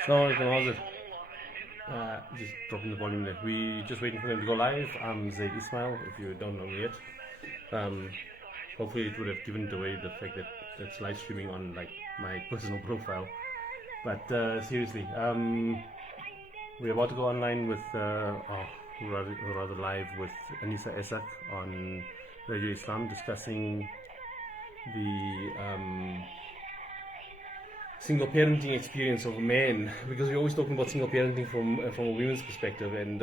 Assalamu alaikum, how's it? Just dropping the volume there. We just waiting for them to go live. I'm Zaid Ismail, if you don't know me yet. Um, Hopefully it would have given it away the fact that it's live streaming on like my personal profile. But seriously, we're about to go online with, rather live with Annisa Essack on Radio Islam discussing the single parenting experience of a man, because we're always talking about single parenting from a women's perspective, and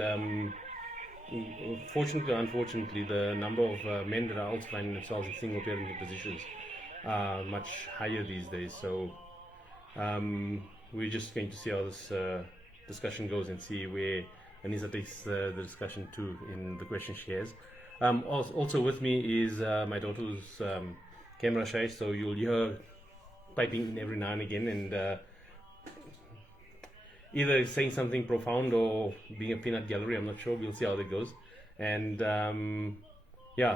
fortunately or unfortunately, the number of men that are also finding themselves in single parenting positions are much higher these days. So we're just going to see how this discussion goes and see where Anisa takes the discussion to in the questions she has. Also with me is my daughter who's camera shy, so you'll hear her piping in every now and again, and either saying something profound or being a peanut gallery. I'm not sure. We'll see how that goes. And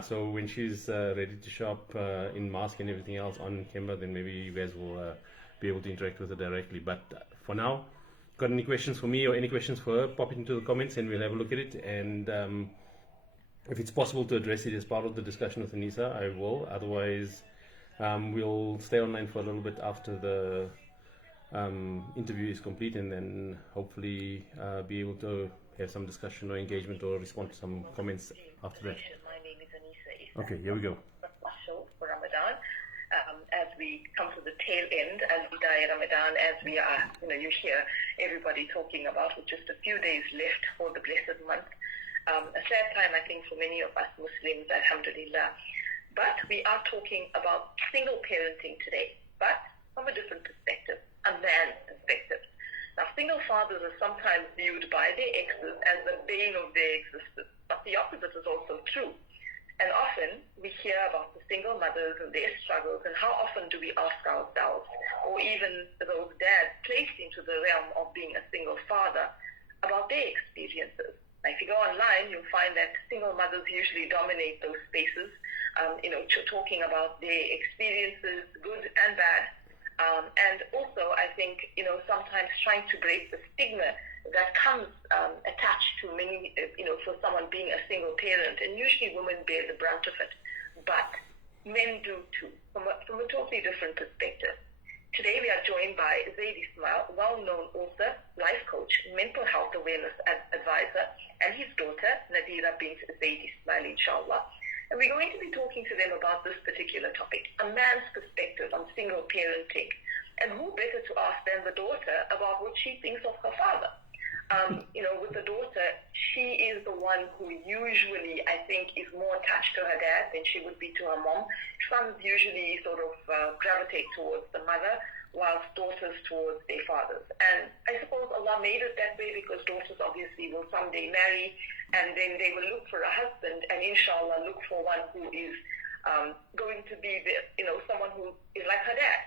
so when she's ready to show up in mask and everything else on camera, then maybe you guys will be able to interact with her directly. But for now, got any questions for me or any questions for her, pop it into the comments and we'll have a look at it. And if it's possible to address it as part of the discussion with Anisa, I will. Otherwise, we'll stay online for a little bit after the interview is complete, and then hopefully be able to have some discussion or engagement or respond to some comments after that. My name is Annisa Essack. Okay, here we go. Show for Ramadan. As we come to the tail end, as we die Ramadan, as we are, you hear everybody talking about with just a few days left for the blessed month. A sad time, I think, for many of us Muslims, alhamdulillah. But we are talking about single parenting today, but from a different perspective, a man's perspective. Now, single fathers are sometimes viewed by their exes as the bane of their existence, but the opposite is also true. And often we hear about the single mothers and their struggles, and how often do we ask ourselves, or even those dads placed into the realm of being a single father, about their experiences. Now, if you go online, you'll find that single mothers usually dominate those spaces, talking about their experiences, good and bad. And also, I think, sometimes trying to break the stigma that comes attached to many, for someone being a single parent. And usually women bear the brunt of it, but men do too, from a totally different perspective. Today we are joined by Zaid Ismail, well-known author, life coach, mental health awareness advisor, and his daughter, Nadira bint Zaid Ismail, inshallah. And we're going to be talking to them about this particular topic, a man's perspective on single parenting. And who better to ask than the daughter about what she thinks of her father? With the daughter, she is the one who usually, I think, is more attached to her dad than she would be to her mom. Sons usually sort of gravitate towards the mother, whilst daughters towards their fathers. And I suppose Allah made it that way because daughters obviously will someday marry, and then they will look for a husband, and inshallah look for one who is going to be someone who is like her dad.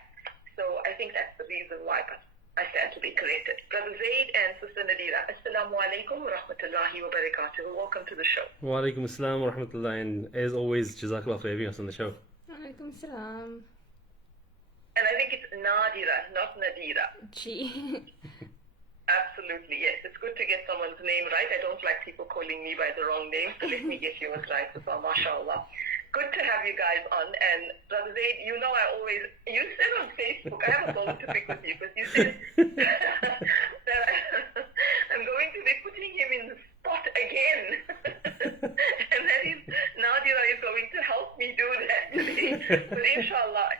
So I think that's the reason why, but I stand to be corrected. Brother Zaid and Sister Nadira, Assalamu alaikum wa rahmatullahi wa barakatuh. Welcome to the show. Wa alaikum assalam wa rahmatullahi, and as always, jazakallah for having us on the show. Wa alaikum assalam. And I think it's Nadira, not Nadira. Gee. Absolutely, yes. It's good to get someone's name right. I don't like people calling me by the wrong name, so let me get yours right as well, mashallah. Good to have you guys on. And Brother Zaid, you said on Facebook, I have a bone to pick with you, because you said that I'm going to be putting him in the spot again. And that is, Nadira is going to help me do that today. But inshallah,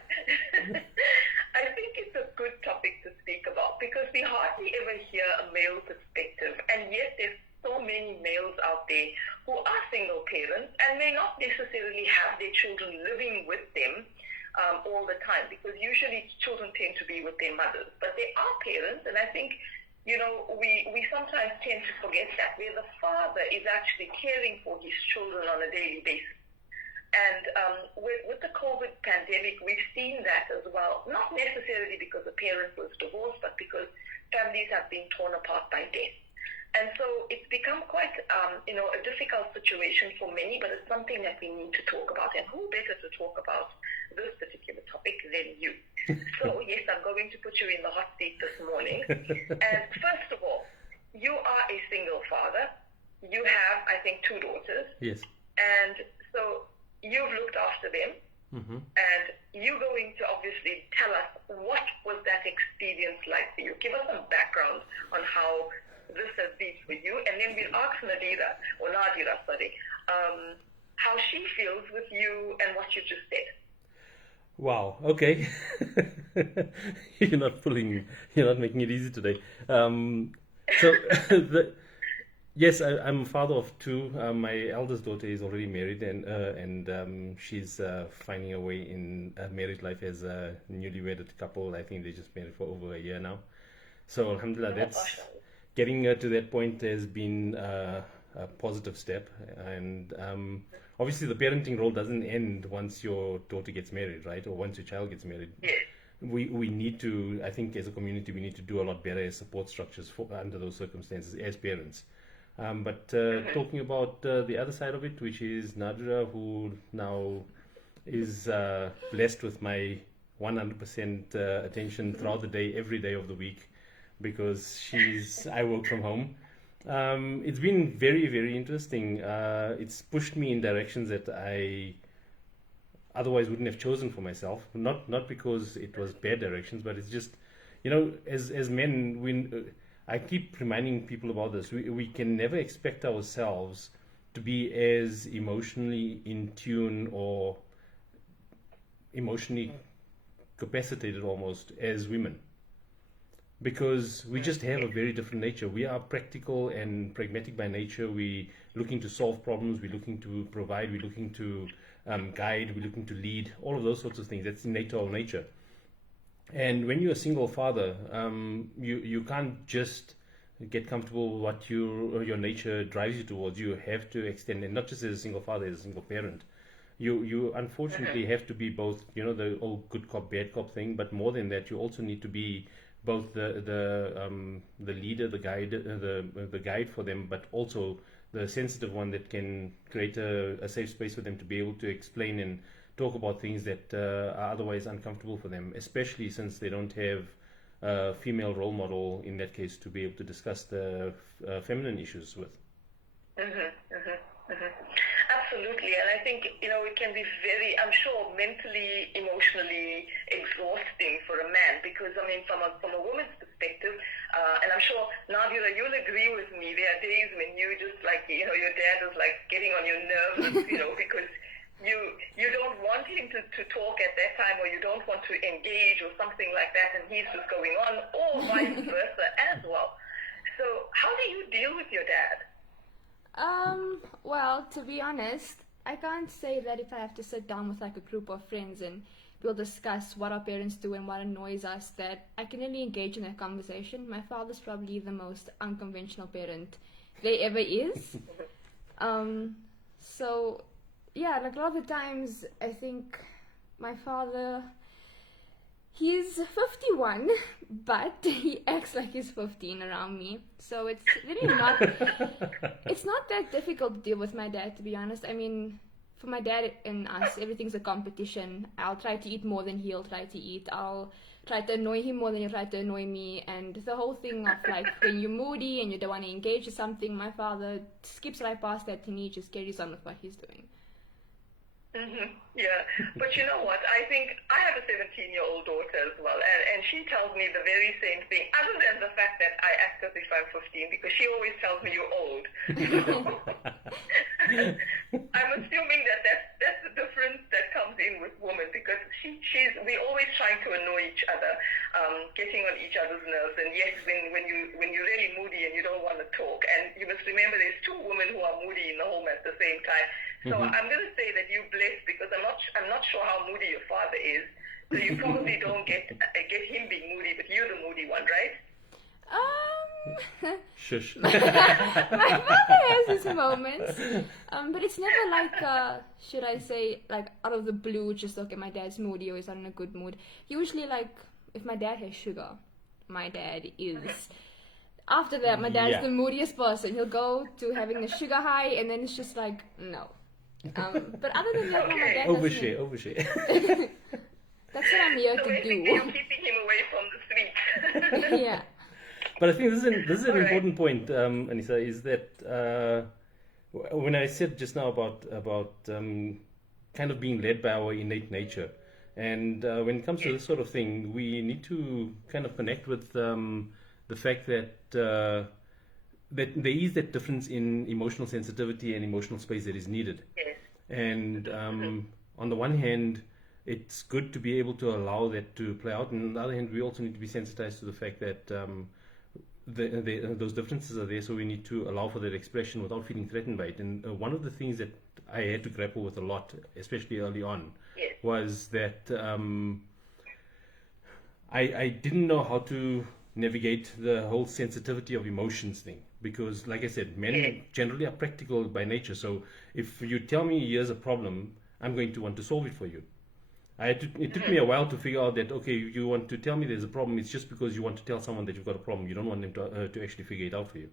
I think it's a good topic to speak about, because we hardly ever hear a male perspective, and yet there's so many males out there who are single parents and may not necessarily have their children living with them all the time, because usually children tend to be with their mothers, but they are parents. And I think we sometimes tend to forget that, where the father is actually caring for his children on a daily basis. And with the COVID pandemic, we've seen that as well, not necessarily because the parent was divorced, but because families have been torn apart by death. And so it's become quite, a difficult situation for many, but it's something that we need to talk about. And who better to talk about this particular topic than you? So, yes, I'm going going to put you in the hot seat this morning. And first of all, you are a single father. You have, I think, 2 daughters. Yes. And so you've looked after them. And you're going to obviously tell us what was that experience like for you. Give us some background on how this has been for you. And then we'll ask Nadira, how she feels with you and what you just said. Wow. Okay. You're not making it easy today. So, yes, I'm a father of 2. My eldest daughter is already married, and she's finding her way in married life as a newly wedded couple. I think they just married for over a year now. So, alhamdulillah, that's getting to that point has been a positive step. And obviously, the parenting role doesn't end once your daughter gets married, right? Or once your child gets married. We need to, I think, as a community, we need to do a lot better as support structures under those circumstances as parents. But talking about the other side of it, which is Nadira, who now is blessed with my 100% attention throughout the day, every day of the week, because I work from home. It's been very, very interesting. It's pushed me in directions that I otherwise wouldn't have chosen for myself. Not because it was bad directions, but it's just, as men, I keep reminding people about this. We can never expect ourselves to be as emotionally in tune or emotionally capacitated almost as women, because we just have a very different nature. We are practical and pragmatic by nature. We're looking to solve problems. We're looking to provide. We're looking to guide. We're looking to lead. All of those sorts of things. That's innate to our nature. And when you're a single father, you can't just get comfortable with what your nature drives you towards. You have to extend, and not just as a single father, as a single parent. You unfortunately have to be both, the old good cop, bad cop thing, but more than that, you also need to be both the leader, the guide, the guide for them, but also the sensitive one that can create a safe space for them to be able to explain and talk about things that are otherwise uncomfortable for them, especially since they don't have a female role model in that case to be able to discuss the feminine issues with. Absolutely, and I think it can be very, I'm sure, mentally, emotionally exhausting for a man, because from a woman's perspective, and I'm sure Nadira, you'll agree with me. There are days when you just your dad is getting on your nerves, because you don't want him to talk at that time, or you don't want to engage or something like that, and he's just going on, or vice versa as well. So how do you deal with your dad? Well, to be honest, I can't say that if I have to sit down with a group of friends and we'll discuss what our parents do and what annoys us, that I can really engage in that conversation. My father's probably the most unconventional parent there ever is. So yeah, a lot of the times I think my father, he's 51, but he acts like he's 15 around me. So it's really not, it's not that difficult to deal with my dad, to be honest. For my dad and us, everything's a competition. I'll try to eat more than he'll try to eat. I'll try to annoy him more than he'll try to annoy me. And the whole thing of when you're moody and you don't want to engage with something, my father skips right past that and he just carries on with what he's doing. Yeah, but you know what? I think I have a 17-year-old daughter as well, and she tells me the very same thing, other than the fact that I act as if I'm 15, because she always tells me you're old. I'm assuming that's the difference that comes in with women, because we're always trying to annoy each other, getting on each other's nerves. And yes, when you're really moody and you don't want to talk, and you must remember there's 2 women who are moody in the home at the same time. So I'm going to say that you're blessed, because I'm not sure how moody your father is. So you probably don't get him being moody, but you're the moody one, right? Shush. My father has his moments, but it's never should I say, out of the blue, just okay, my dad's moody or he's not in a good mood. Usually, if my dad has sugar, my dad is. After that, my dad's the moodiest person. He'll go to having the sugar high, and then it's just no. But other than that, my dad overshare. That's what I'm here to do. Basically, you're keeping him away from the Yeah. But I think this is an All right. important point, Annisa, is that when I said just now about kind of being led by our innate nature, and when it comes to this sort of thing, we need to kind of connect with the fact that that there is that difference in emotional sensitivity and emotional space that is needed. Yes. And on the one hand, it's good to be able to allow that to play out, and on the other hand, we also need to be sensitized to the fact that those differences are there, so we need to allow for that expression without feeling threatened by it. And one of the things that I had to grapple with a lot, especially early on, Yes. was that I didn't know how to navigate the whole sensitivity of emotions thing, because, like I said, men generally are practical by nature. So if you tell me here's a problem, I'm going to want to solve it for you. It took me a while to figure out that, okay, you want to tell me there's a problem, it's just because you want to tell someone that you've got a problem. You don't want them to actually figure it out for you.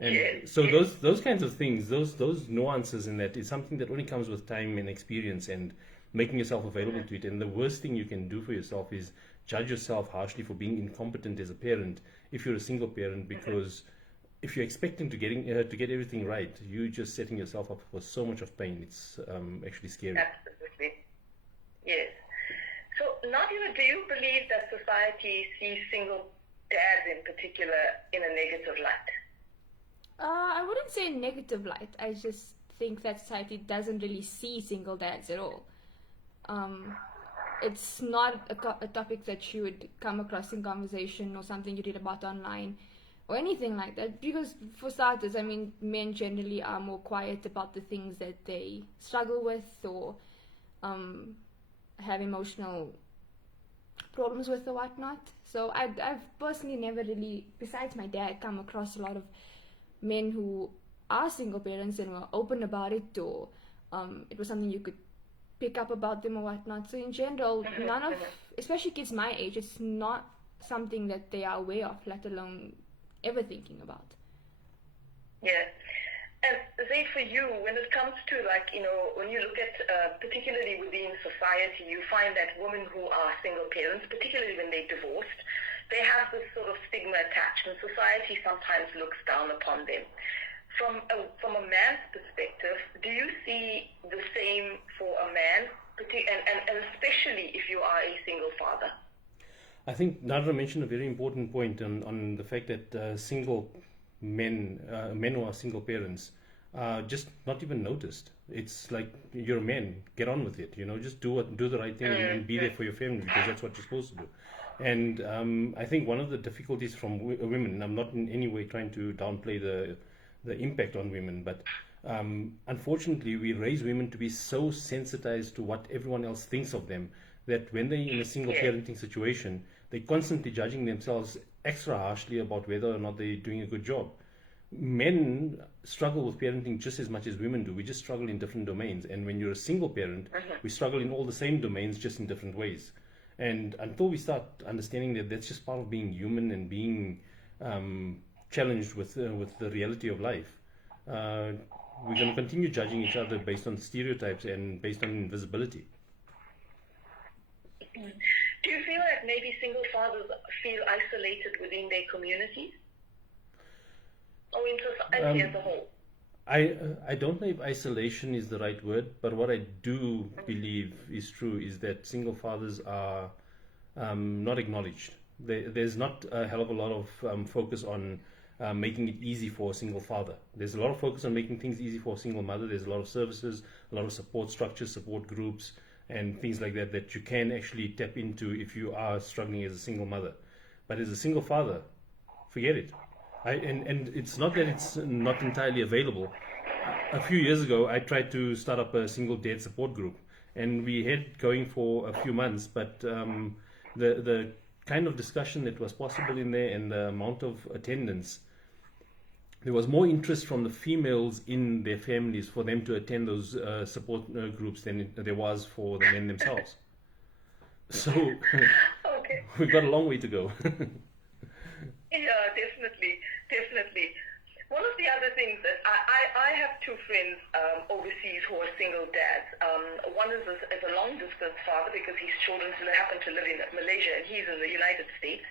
And so those kinds of things, those nuances in that is something that only comes with time and experience and making yourself available to it. And the worst thing you can do for yourself is judge yourself harshly for being incompetent as a parent if you're a single parent, because if you're expecting to get everything right, you're just setting yourself up for so much of pain. It's actually scary. Absolutely. Yes. So, Nadia, do you believe that society sees single dads in particular in a negative light? I wouldn't say negative light. I just think that society doesn't really see single dads at all. It's not a topic that you would come across in conversation or something you read about online or anything like that. Because for starters, I mean, men generally are more quiet about the things that they struggle with or have emotional problems with or whatnot. So I've personally never really, besides my dad, come across a lot of men who are single parents and were open about it, or it was something you could pick up about them or whatnot. So in general, none of, especially kids my age, it's not something that they are aware of, let alone ever thinking about. Yeah. And Zay, for you, when it comes to, like, you know, when you look at, particularly within society, you find that women who are single parents, particularly when they're divorced, they have this sort of stigma attached, and society sometimes looks down upon them. From a man's perspective, do you see the same for a man, and especially if you are a single father? I think Nadra mentioned a very important point on the fact that single men who are single parents are just not even noticed. It's like, you're a man, get on with it, you know, just do the right thing and be there for your family, because that's what you're supposed to do. And I think one of the difficulties from women, and I'm not in any way trying to downplay the impact on women, but unfortunately we raise women to be so sensitized to what everyone else thinks of them, that when they're in a single parenting situation, they're constantly judging themselves extra harshly about whether or not they're doing a good job. Men struggle with parenting just as much as women do. We just struggle in different domains. And when you're a single parent, we struggle in all the same domains, just in different ways. And until we start understanding that that's just part of being human and being challenged with the reality of life, we're going to continue judging each other based on stereotypes and based on invisibility. Do you feel that maybe single fathers feel isolated within their communities? Or in society as a whole? I don't know if isolation is the right word, but what I do believe is true is that single fathers are not acknowledged. There's not a hell of a lot of focus on making it easy for a single father. There's a lot of focus on making things easy for a single mother. There's a lot of services, a lot of support structures, support groups, and things like that you can actually tap into if you are struggling as a single mother. But as a single father, forget it. And it's not that it's not entirely available. A few years ago, I tried to start up a single dad support group, and we had going for a few months, but the kind of discussion that was possible in there and the amount of attendance, there was more interest from the females in their families for them to attend those support groups than there was for the men themselves. So Okay. we've got a long way to go. Yeah, definitely. One of the other things that I have two friends overseas who are single dads. One is a long-distance father because his children happen to live in Malaysia and he's in the United States.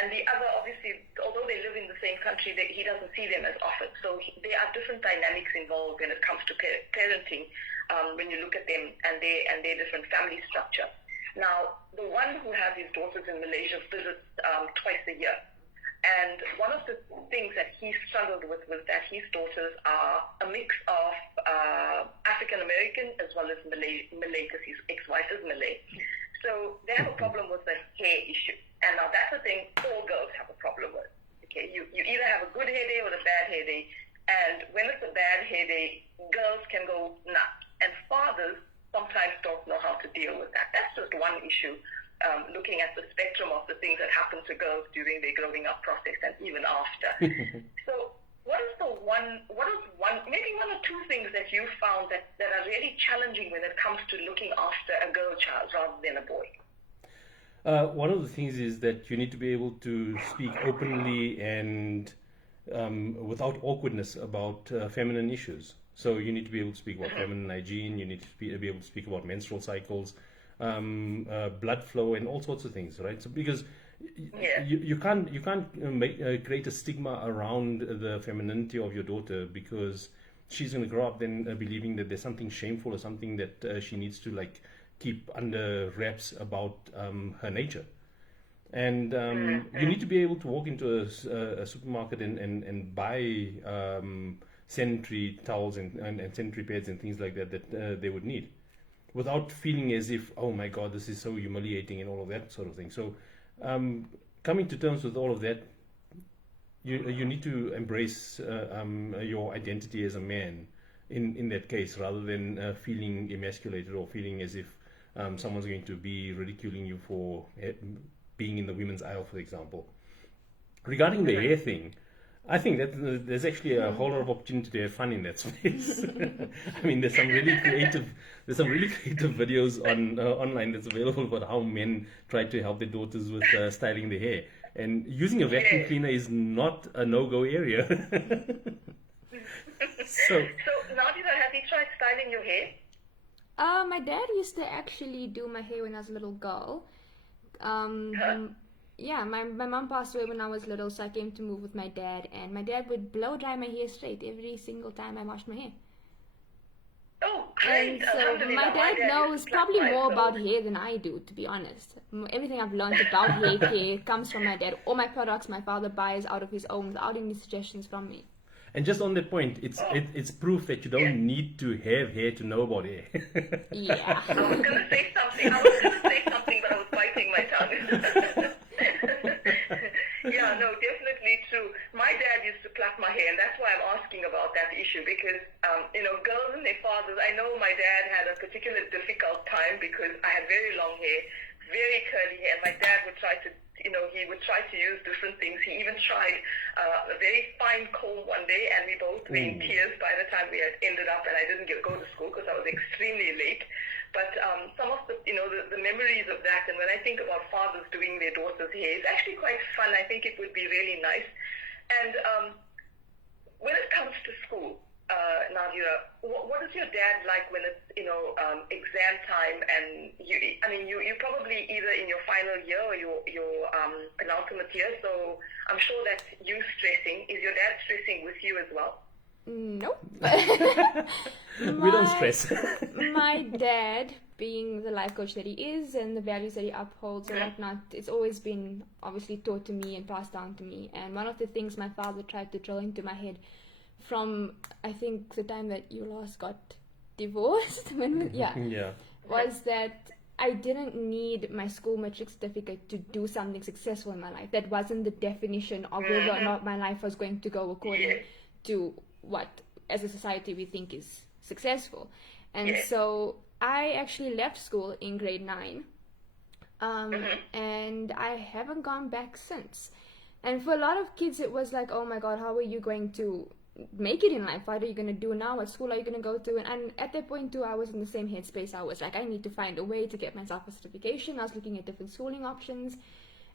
And the other, obviously, although they live in the same country, he doesn't see them as often. So there are different dynamics involved when it comes to parenting, when you look at them and their different family structure. Now, the one who has his daughters in Malaysia visits twice a year. And one of the things that he struggled with was that his daughters are a mix of African American as well as Malay, because his ex-wife is Malay. So they have a problem with the hair issue. And now that's the thing all girls have a problem with. Okay, you either have a good hair day or a bad hair day. And when it's a bad hair day, girls can go nuts. And fathers sometimes don't know how to deal with that. That's just one issue. Looking at the spectrum of the things that happen to girls during their growing up process and even after. So what is maybe one or two things that you found that are really challenging when it comes to looking after a girl child rather than a boy? One of the things is that you need to be able to speak openly and without awkwardness about feminine issues. So you need to be able to speak about feminine hygiene, you need to be able to speak about menstrual cycles, blood flow, and all sorts of things, right? So because you can't create a stigma around the femininity of your daughter, because she's going to grow up then believing that there's something shameful or something that she needs to like keep under wraps about her nature. And you need to be able to walk into a supermarket and buy sanitary towels and sanitary pads and things like that they would need, without feeling as if, oh my God, this is so humiliating and all of that sort of thing. So coming to terms with all of that, you need to embrace your identity as a man in that case, rather than feeling emasculated or feeling as if someone's going to be ridiculing you for being in the women's aisle, for example. Regarding the hair thing, I think that there's actually a whole lot of opportunity to have fun in that space. I mean, there's some really creative videos on online that's available about how men try to help their daughters with styling their hair. And using a vacuum cleaner is not a no-go area. So Nadia, have you tried styling your hair? My dad used to actually do my hair when I was a little girl. Yeah, my mom passed away when I was little, so I came to move with my dad, and my dad would blow dry my hair straight every single time I washed my hair. Oh, great. And so my dad knows probably more about hair than I do, to be honest. Everything I've learned about hair care comes from my dad. All my products my father buys out of his own without any suggestions from me. And just on that point, it's proof that you don't need to have hair to know about hair. Yeah. I was going to say something, but I was biting my tongue. Yeah, no, definitely true. My dad used to pluck my hair, and that's why I'm asking about that issue, because, girls and their fathers, I know my dad had a particular difficult time because I had very long hair, very curly hair, and my dad would try to, he would try to use different things. He even tried a very fine comb one day, and we both were in tears by the time we had ended up, and I didn't go to school because I was extremely late. But some of the memories of that, and when I think about fathers doing their daughters' hair, it's actually quite fun. I think it would be really nice. And when it comes to school, Nadia, what is your dad like when it's exam time? And you probably either in your final year or your penultimate year. So I'm sure that's you stressing. Is your dad stressing with you as well? Nope. We don't stress. My dad, being the life coach that he is and the values that he upholds and whatnot, it's always been obviously taught to me and passed down to me. And one of the things my father tried to drill into my head from, I think, the time that you last got divorced, was that I didn't need my school matric certificate to do something successful in my life. That wasn't the definition of whether or not my life was going to go according to what as a society we think is successful. And so I actually left school in grade 9 and I haven't gone back since. And for a lot of kids it was like, oh my God, how are you going to make it in life? What are you going to do now? What school are you going to go to? And at that point too, I was in the same headspace. I was like, I need to find a way to get myself a certification. I was looking at different schooling options,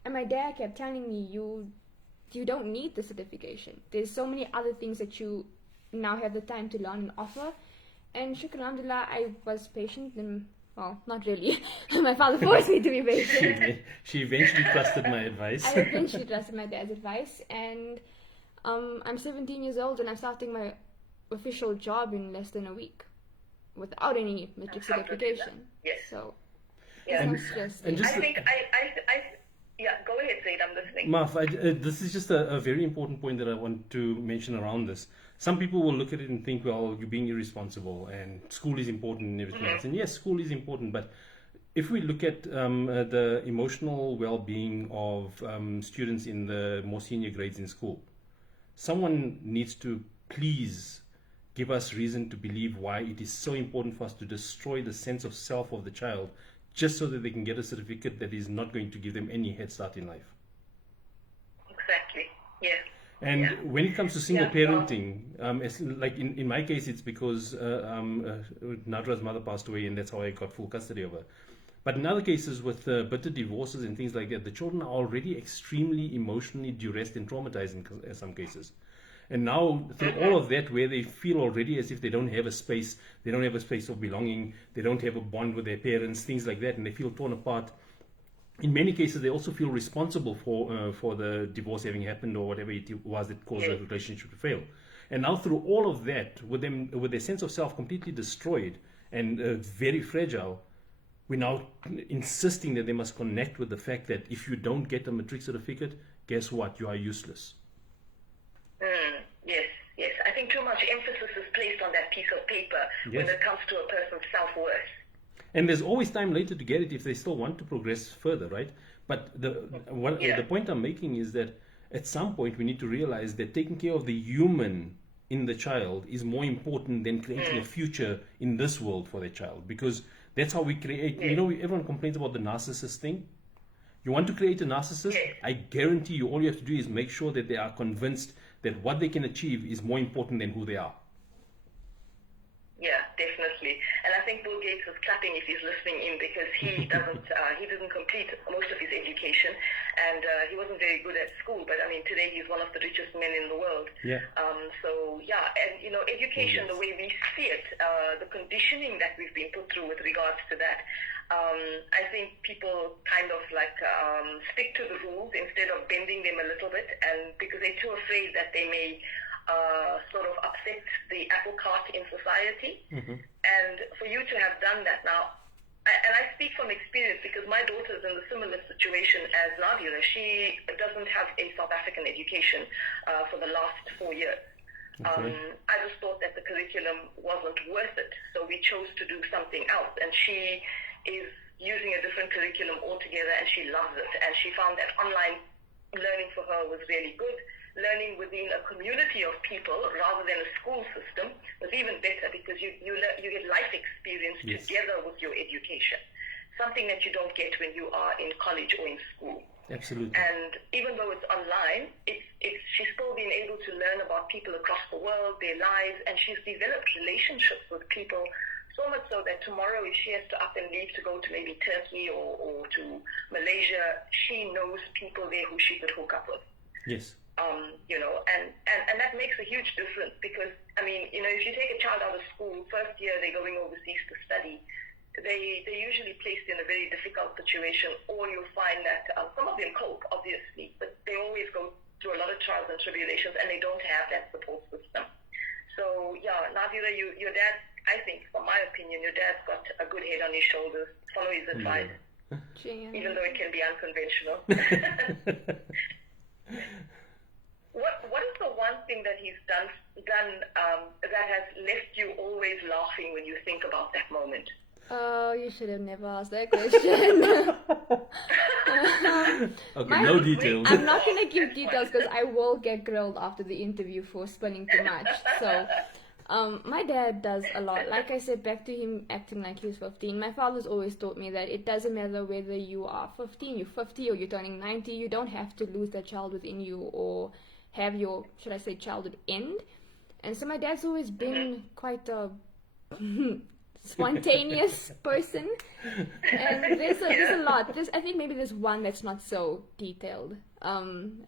and my dad kept telling me, you don't need the certification. There's so many other things that you now have the time to learn and offer. And shukr alhamdulillah, I was patient and well, not really. My father forced me to be patient. She eventually trusted my advice. I eventually trusted my dad's advice, and I'm 17 years old, and I'm starting my official job in less than a week, without any matric certification. Yes. So, Yeah. it's not stressful. and just I think yeah, go ahead, Zaid, I'm listening. Marth, this is just a very important point that I want to mention around this. Some people will look at it and think, well, you're being irresponsible and school is important and everything else. And yes, school is important, but if we look at the emotional well-being of students in the more senior grades in school, someone needs to please give us reason to believe why it is so important for us to destroy the sense of self of the child just so that they can get a certificate that is not going to give them any head start in life. Exactly, yes. And when it comes to single parenting, like in my case, it's because Nadra's mother passed away, and that's how I got full custody of her. But in other cases, with bitter divorces and things like that, the children are already extremely emotionally duressed and traumatized in some cases. And now, through all of that, where they feel already as if they don't have a space, they don't have a space of belonging, they don't have a bond with their parents, things like that, and they feel torn apart. In many cases, they also feel responsible for the divorce having happened or whatever it was that caused the relationship to fail. And now, through all of that, with their sense of self completely destroyed and very fragile, we're now insisting that they must connect with the fact that if you don't get a matric certificate, guess what? You are useless. Yes. I think too much emphasis is placed on that piece of paper when it comes to a person's self-worth. And there's always time later to get it if they still want to progress further, right? But the point I'm making is that at some point we need to realize that taking care of the human in the child is more important than creating a future in this world for the child, because that's how we create. You know, everyone complains about the narcissist thing. You want to create a narcissist? I guarantee you, all you have to do is make sure that they are convinced that what they can achieve is more important than who they are. Yeah, definitely. And I think Bill Gates is clapping if he's listening in, because he didn't complete most of his education, and he wasn't very good at school. But I mean, today he's one of the richest men in the world. Yeah. And you know, education, the way we see it, the conditioning that we've been put through with regards to that. I think people kind of like stick to the rules instead of bending them a little bit, and because they're too afraid that they may sort of upset the apple cart in society. And for you to have done that now, and I speak from experience because my daughter's in a similar situation as Nadia. She doesn't have a South African education for the last 4 years. I just thought that the curriculum wasn't worth it, so we chose to do something else, and she is using a different curriculum altogether, and she loves it, and she found that online learning for her was really good. Learning within a community of people rather than a school system was even better, because you get life experience together with your education, something that you don't get when you are in college or in school. Absolutely. And even though it's online, she's still been able to learn about people across the world, their lives, and she's developed relationships with people, so much so that tomorrow if she has to up and leave to go to maybe Turkey or to Malaysia, she knows people there who she could hook up with. Yes. You know, and that makes a huge difference, because, I mean, you know, if you take a child out of school, first year they're going overseas to study, they're usually placed in a very difficult situation, or you'll find that some of them cope, obviously, but they always go through a lot of trials and tribulations, and they don't have that support system. So, yeah, Nadia, your dad, I think, from my opinion, your dad's got a good head on his shoulders. Follow his advice, even though it can be unconventional. What is the one thing that he's done that has left you always laughing when you think about that moment? Oh, you should have never asked that question. Okay, no details. I'm not going to give details because I will get grilled after the interview for spilling too much. So, my dad does a lot. Like I said, back to him acting like he was 15. My father's always taught me that it doesn't matter whether you are 15, you're 50, or you're turning 90. You don't have to lose that child within you or have your, should I say, childhood end. And so my dad's always been quite a spontaneous person, and there's a lot. I think maybe there's one that's not so detailed.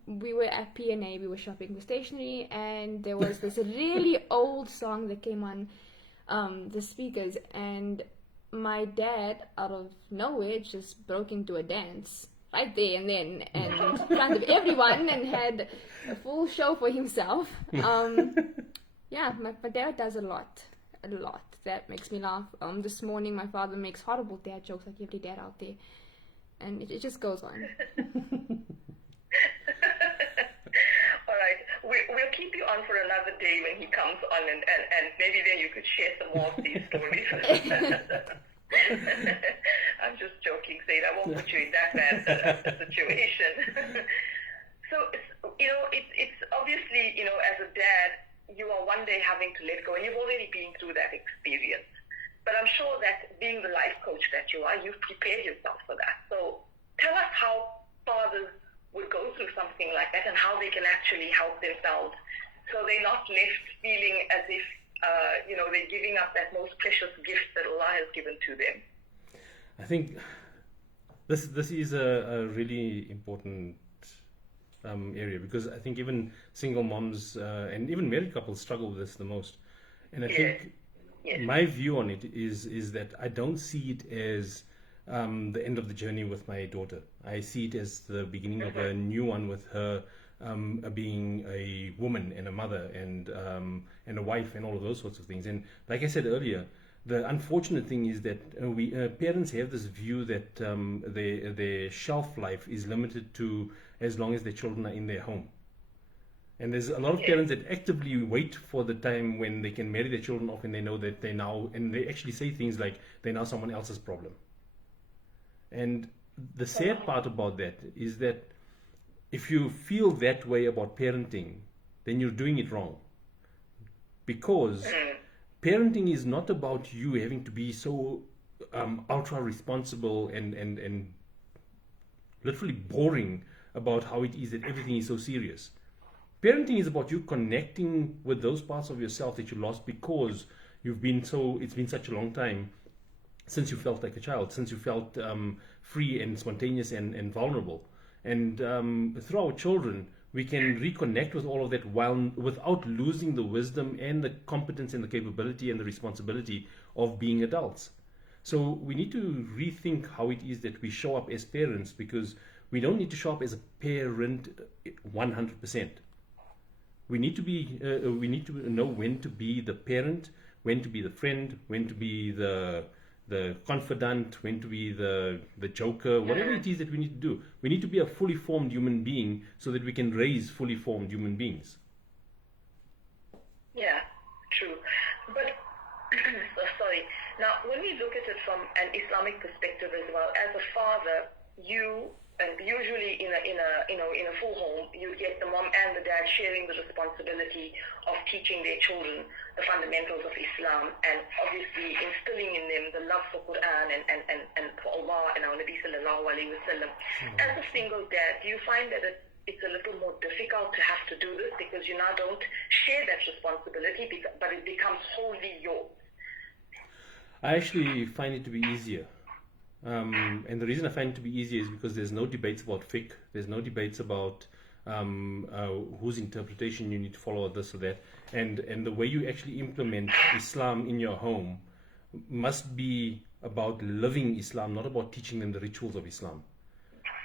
We were at P&A, we were shopping for stationery, and there was this really old song that came on the speakers, and my dad, out of nowhere, just broke into a dance right there and then, and in front of everyone, and had a full show for himself. Yeah, my dad does a lot. That makes me laugh. This morning my father makes horrible dad jokes like every dad out there, and it just goes on. All right, we'll keep you on for another day when he comes on, and maybe then you could share some more of these stories. I'm just joking, Said. I won't put you in that bad a situation. So, it's obviously, as a dad, you are one day having to let go, and you've already been through that experience. But I'm sure that being the life coach that you are, you've prepared yourself for that. So tell us how fathers would go through something like that and how they can actually help themselves so they're not left feeling as if, they're giving up that most precious gift that Allah has given to them. I think this is a really important area, because I think even single moms and even married couples struggle with this the most. And I think my view on it is that I don't see it as the end of the journey with my daughter. I see it as the beginning of a new one with her being a woman and a mother and a wife and all of those sorts of things. And like I said earlier, the unfortunate thing is that we parents have this view that their shelf life is limited to as long as their children are in their home. And there's a lot of parents that actively wait for the time when they can marry their children off and they know that they're now, and they actually say things like they're now someone else's problem. And the sad part about that is that if you feel that way about parenting, then you're doing it wrong. Because parenting is not about you having to be so ultra responsible and literally boring about how it is that everything is so serious. Parenting is about you connecting with those parts of yourself that you lost because it's been such a long time since you felt like a child, since you felt free and spontaneous and vulnerable. And through our children, we can reconnect with all of that without losing the wisdom and the competence and the capability and the responsibility of being adults. So we need to rethink how it is that we show up as parents, because we don't need to show up as a parent 100%. We need to know when to be the parent, when to be the friend, when to be the confidant, when to be the joker, whatever it is that we need to do. We need to be a fully formed human being so that we can raise fully formed human beings. Yeah, true. But sorry. Now, when we look at it from an Islamic perspective as well, as a father, and usually in a full home, you get the mom and the dad sharing the responsibility of teaching their children the fundamentals of Islam, and obviously instilling in them the love for Quran and for Allah and our Nabi sallallahu alaihi wasallam. As a single dad, do you find that it's a little more difficult to have to do this because you now don't share that responsibility, but it becomes wholly yours? I actually find it to be easier. And the reason I find it to be easier is because there's no debates about fiqh, there's no debates about whose interpretation you need to follow, or this or that, and the way you actually implement Islam in your home must be about living Islam, not about teaching them the rituals of Islam.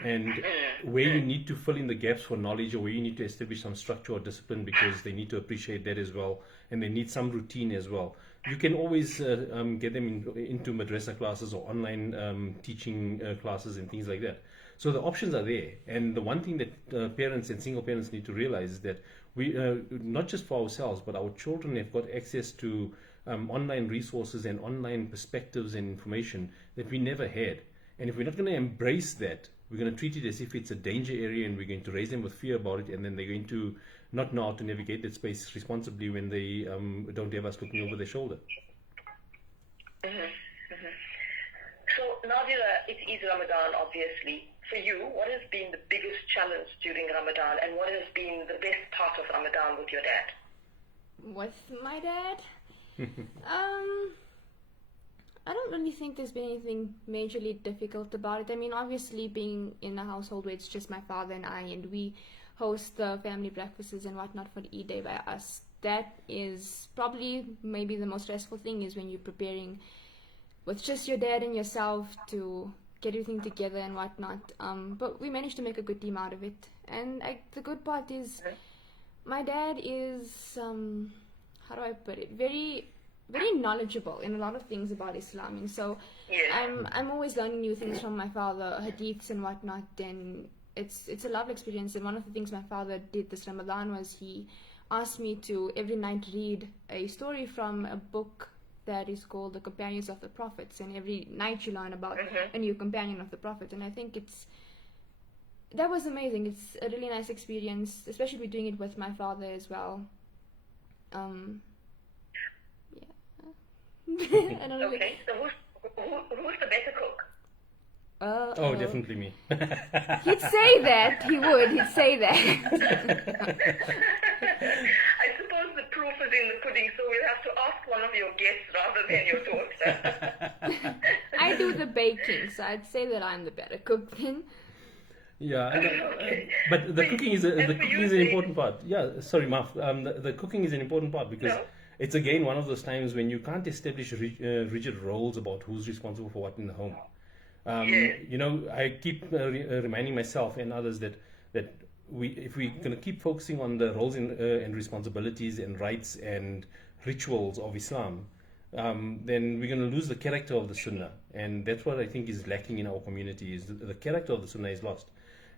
And where you need to fill in the gaps for knowledge, or where you need to establish some structure or discipline because they need to appreciate that as well, and they need some routine as well, you can always get them into madrasa classes or online teaching classes and things like that. So the options are there. And the one thing that parents and single parents need to realize is that we, not just for ourselves, but our children have got access to online resources and online perspectives and information that we never had. And if we're not going to embrace that, we're going to treat it as if it's a danger area, and we're going to raise them with fear about it, and then they're going to not know how to navigate that space responsibly when they don't have us looking over their shoulder. So, Nadira, it is Ramadan, obviously. For you, what has been the biggest challenge during Ramadan, and what has been the best part of Ramadan with your dad? With my dad? I don't really think there's been anything majorly difficult about it. I mean, obviously, being in a household where it's just my father and I, and we host the family breakfasts and whatnot for Eid Day by us, that is probably maybe the most stressful thing, is when you're preparing with just your dad and yourself to get everything together and whatnot. But we managed to make a good team out of it. And the good part is, my dad is, how do I put it, very, very knowledgeable in a lot of things about Islam. And so I'm always learning new things from my father, hadiths and whatnot. And it's a lovely experience. And one of the things my father did this Ramadan was he asked me to every night read a story from a book that is called The Companions of the Prophets, and every night you learn about a new companion of the Prophet. And I think that was amazing. It's a really nice experience, especially doing it with my father as well. I don't know. Okay, so who's the better cook? Oh, definitely me. He'd say that. He'd say that. I suppose the proof is in the pudding, so we'll have to ask one of your guests rather than your daughter. I do the baking, so I'd say that I'm the better cook then. Yeah, but the cooking is an important part. Yeah, sorry, Maf. The cooking is an important part because it's again one of those times when you can't establish rigid roles about who's responsible for what in the home. You know, I keep reminding myself and others that if we're going to keep focusing on the roles and responsibilities and rights and rituals of Islam, then we're going to lose the character of the Sunnah. And that's what I think is lacking in our community, is the character of the Sunnah is lost.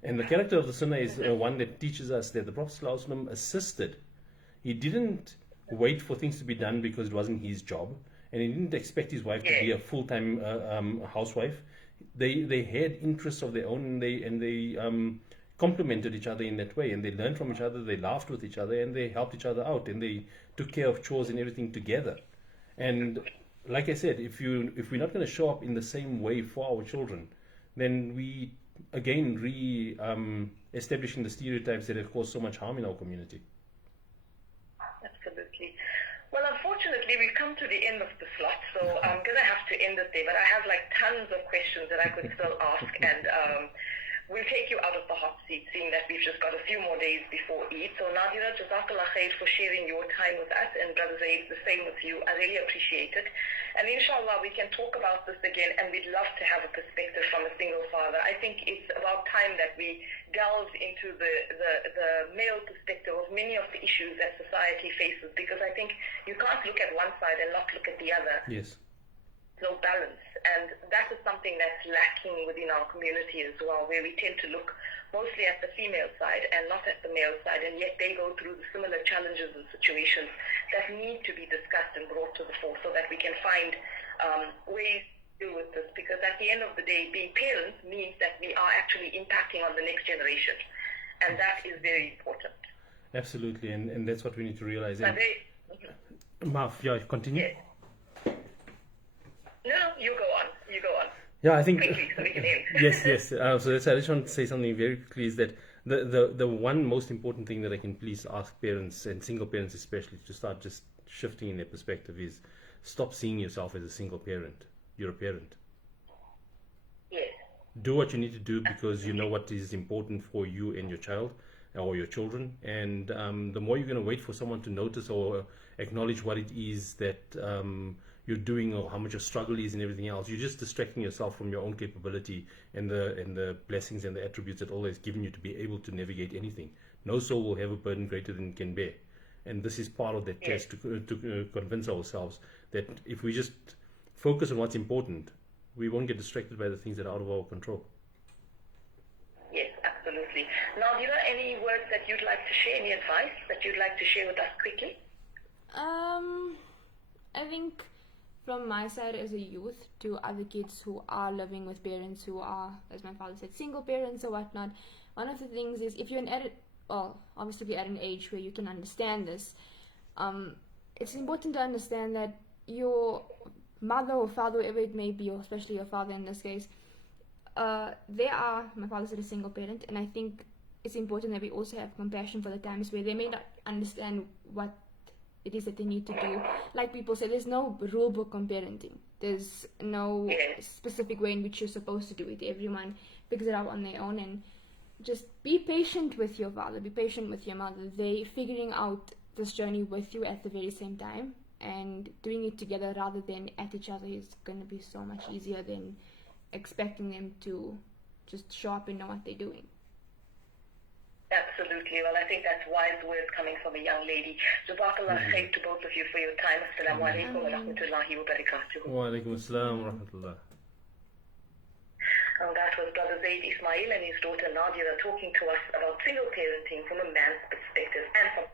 And the character of the Sunnah is one that teaches us that the Prophet ﷺ assisted. He didn't wait for things to be done because it wasn't his job, and he didn't expect his wife to be a full-time housewife. They had interests of their own, and they complemented each other in that way, and they learned from each other, they laughed with each other, and they helped each other out, and they took care of chores and everything together. And like I said, if we're not going to show up in the same way for our children, then we again establishing the stereotypes that have caused so much harm in our community. Absolutely. Well, unfortunately, we've come to the end of the slot, so I'm going to have to end it there. But I have like tons of questions that I could still ask, and we'll take you out of the hot seat, seeing that we've just got a few more days before Eid. So Nadira, Jazakallah khair for sharing your time with us, and Brother Zaid, the same with you. I really appreciate it. And inshallah, we can talk about this again, and we'd love to have a perspective from a single father. I think it's about time that we delve into the male perspective of many of the issues that society faces, because I think you can't look at one side and not look at the other. Yes. No balance, and that is something that's lacking within our community as well, where we tend to look mostly at the female side and not at the male side, and yet they go through the similar challenges and situations that need to be discussed and brought to the fore so that we can find ways to deal with this, because at the end of the day, being parents means that we are actually impacting on the next generation, and that is very important. Absolutely, and that's what we need to realize. Maf, continue. Yes. No, you go on. Yeah, I think. Quickly, so we can end. Yes. So that's, I just want to say something very quickly, is that the one most important thing that I can please ask parents, and single parents especially, to start just shifting in their perspective is stop seeing yourself as a single parent. You're a parent. Yes. Do what you need to do because you know what is important for you and your child or your children. And the more you're going to wait for someone to notice or acknowledge what it is that you're doing or how much your struggle is and everything else, you're just distracting yourself from your own capability and the blessings and the attributes that Allah has given you to be able to navigate anything. No soul will have a burden greater than it can bear. And this is part of that test to convince ourselves that if we just focus on what's important, we won't get distracted by the things that are out of our control. Yes, absolutely. Now, any words that you'd like to share, any advice that you'd like to share with us quickly? I think from my side as a youth to other kids who are living with parents who are, as my father said, single parents or whatnot, one of the things is if you're obviously we're at an age where you can understand this, it's important to understand that your mother or father, whoever it may be, or especially your father in this case, my father's a single parent, and I think it's important that we also have compassion for the times where they may not understand what it is that they need to do. Like people say, there's no rule book on parenting. There's no specific way in which you're supposed to do it. Everyone figures it out on their own, and just be patient with your father, be patient with your mother. They figuring out this journey with you at the very same time, and doing it together rather than at each other is going to be so much easier than expecting them to just show up and know what they're doing. Absolutely. Well, I think that's wise words coming from a young lady. Jazakallah khair to both of you for your time. Assalamu alaikum wa rahmatullahi wa barakatuh. Wa alaikum assalam wa rahmatullah. And that was Brother Zaid Ismail and his daughter Nadia talking to us about single parenting from a man's perspective and from...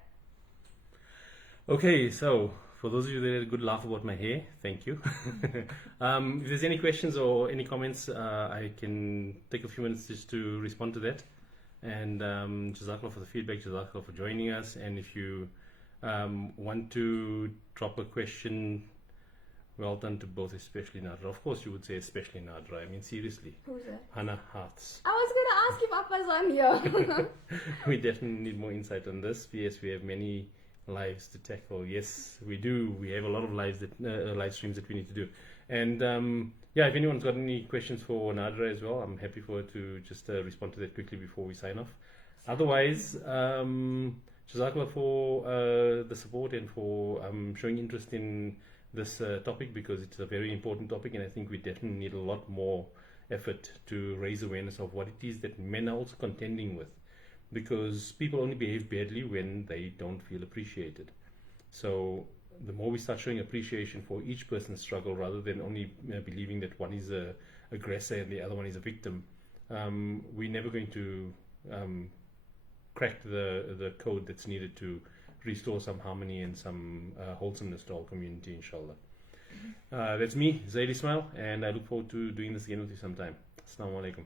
Okay, so for those of you that had a good laugh about my hair, thank you. If there's any questions or any comments, I can take a few minutes just to respond to that. And Jazakallah for the feedback, Jazakallah for joining us. And if you want to drop a question, well done to both, especially Nadra. Of course, you would say especially Nadra. I mean, seriously. Who's that? Hannah Hearts. I was going to ask if Appa's on here. We definitely need more insight on this. Yes, we have many lives to tackle. Yes, we do. We have a lot of live streams that we need to do. And yeah, if anyone's got any questions for Nadra as well, I'm happy for her to just respond to that quickly before we sign off. Otherwise, Jazakallah for the support and for showing interest in this topic, because it's a very important topic, and I think we definitely need a lot more effort to raise awareness of what it is that men are also contending with, because people only behave badly when they don't feel appreciated. So the more we start showing appreciation for each person's struggle, rather than only believing that one is a aggressor and the other one is a victim, we're never going to crack the code that's needed to restore some harmony and some wholesomeness to our community, inshallah. That's me, Zaid Ismail, and I look forward to doing this again with you sometime. Assalamu alaikum.